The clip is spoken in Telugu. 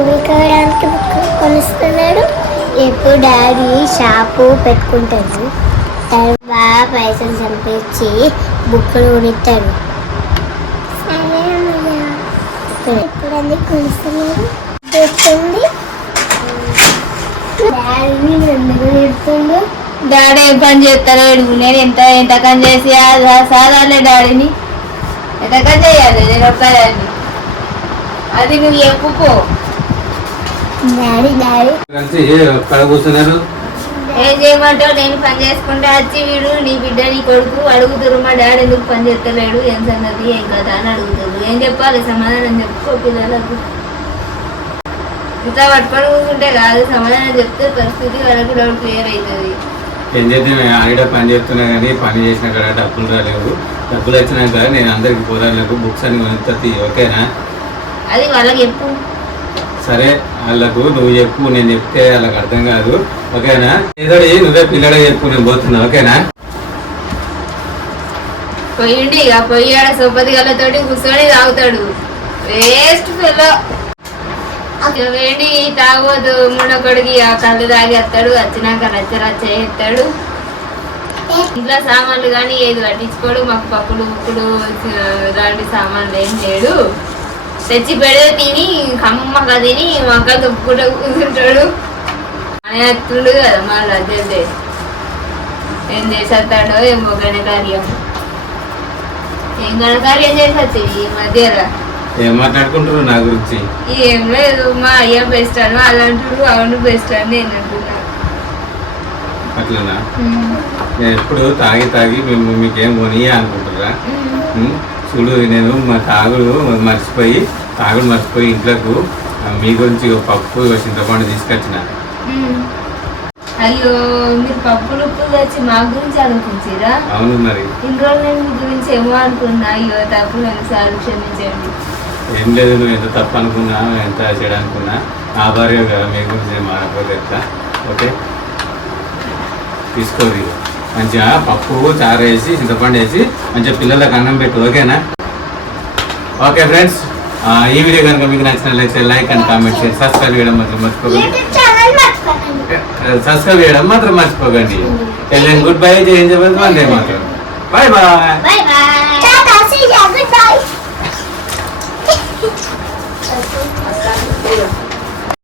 చదువుకోవడానికి బుక్ కొనిస్తున్నాడు. ఎప్పుడు డాడీ షాపు పెట్టుకుంటాడు, బాగా పైసలు చంపించి బుక్కులు కొనిస్తాడు. ఇప్పుడు అన్ని కొనిస్తున్నాడు. చెప్తుంది డాడీని ఎందుకు చెప్తుండు. డాడీ ఏ పని చేస్తలేడు. నేను ఎంత పని చేసి సాధారణ డాడీని ఎంత పని చేయాలి నేను ఒక్కదాన్ని. అది నువ్వు చెప్పుకో. డాడీ కూర్చున్నారు. ఏం చేయమంటావు? నేను పని చేసుకుంటే వచ్చి వీడు నీ బిడ్డ నీ కొడుకు అడుగుతారు మా డాడీ ఎందుకు పని చేస్తలేడు, ఏం సంగతి ఏం కదా అని అడుగుతారు. ఏం చెప్పాలి? సమాధానం చెప్పుకో. పిల్లలకు ఇట్లా పట్టుకొని కూర్చుంటే కాదు, సమాధానం చెప్తే పరిస్థితి వాళ్ళకు డౌట్ క్లియర్ అవుతుంది. ఏం చేస్తే ఆడిడ పని చేస్తున్నా కానీ పని చేసిన కాడ డబ్బులు రాలేవు. డబ్బులు వచ్చినాక నేను అందరికి పోరాళ్ళకు బుక్స్ అని కొనుక్కి. ఓకేనా? అది వాళ్ళకి చెప్పు. సరే వాళ్ళకు నువ్వు చెప్పు, నేను చెప్తే వాళ్ళకి అర్థం కాదు. ఓకేనా? ఏదో నువ్వే పిల్లడే చెప్పు, నేను పోతున్నా. ఓకేనా? పోయిండి ఇక పొయ్యాడ సోపతి గల్లతోటి కూర్చొని తాగుతాడు. Waste fellow. వేడి తాగోదు. మునకొడికి ఆ కళ్ళు తాగి వస్తాడు. వచ్చినాక రచ్చ చేస్తాడు. ఇంట్లో సామాన్లు కానీ ఏది పట్టించుకోడు. మాకు పప్పులు ఉప్పులు ఇలాంటి సామాన్లు ఏం లేడు. తెచ్చి పెడితే తిని కమ్మగా తిని మొక్క తొప్పుకుంటూ కూర్చుంటాడు. అని ఎత్తుండు కదా మళ్ళీ అదే ఏం చేసేస్తాడో ఏమో ఘనకార్యం. ఏం ఘనకార్యం చేసేది ఈ మధ్యలో. ఏం మాట్లాడుకుంటారు నా గురించి? ఏం లేదు, మా అయ్య బెస్ట్ అను అలాంటి అవును బెస్ట్ అని నేను అంటున్నా. అట్లనా? నేను ఎప్పుడు తాగి మీకేం కొనియా అనుకుంటారా? చూడు, నేను మా తాగుడు మర్చిపోయి ఇంట్లోకి మీ గురించి పప్పు చింతపండు తీసుకొచ్చిన. అయ్యో, మీరు పప్పులు ఉప్పులు తెచ్చి మా గురించి అనుకుంటారా? అవును మరి. ఇన్ని రోజులు నేను మీ గురించి ఏమో అనుకున్నా. అయ్యో తప్పు, నేను సార్ క్షమించండి. ఏం లేదు, నువ్వు ఎంత తప్పు అనుకున్నా ఎంత చేయడానుకున్నా నా భార్య కదా, మీ గురించి నేను మాట్లాడకపోతే ఎట్లా? ఓకే, తీసుకోరు. మంచిగా పప్పు చారు వేసి చింతపండు వేసి మంచిగా పిల్లలకు అన్నం పెట్టు. ఓకేనా? ఓకే ఫ్రెండ్స్, ఈ వీడియో కనుక మీకు నచ్చినట్లయితే లైక్ అండ్ కామెంట్ చేయండి. సబ్స్క్రైబ్ చేయడం మాత్రం మర్చిపోకండి. వెళ్ళండి. Good bye. ఏం చెప్పదు వందే మాత్రం. Bye bye. Bye bye.